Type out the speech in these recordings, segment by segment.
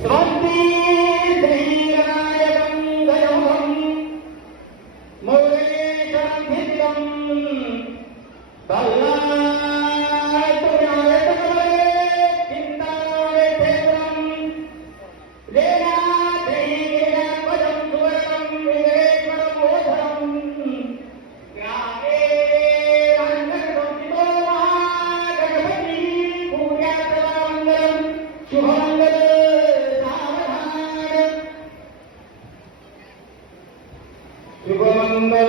Rompi Ganga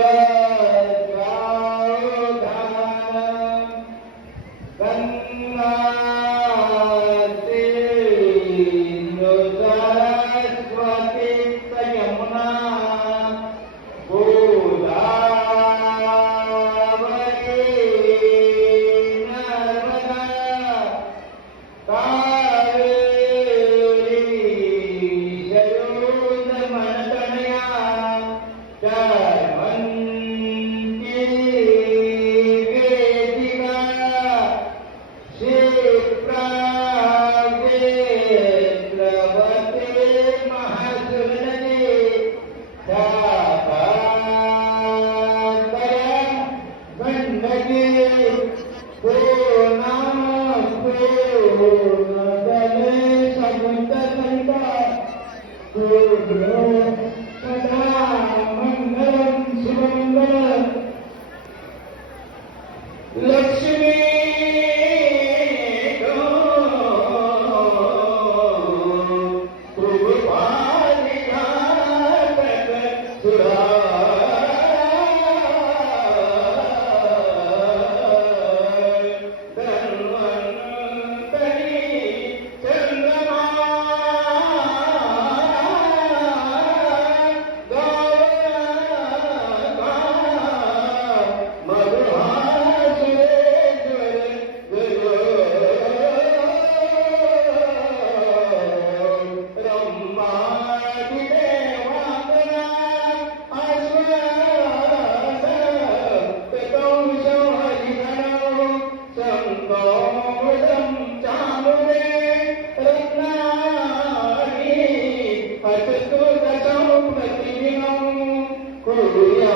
Hebreus. ప్రతిదినం కొడుయా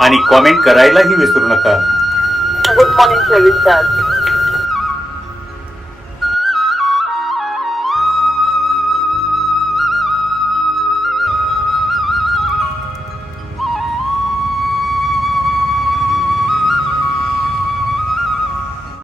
आणि comment करायलाही विसरू नका. गुड मॉर्निंग चोवीस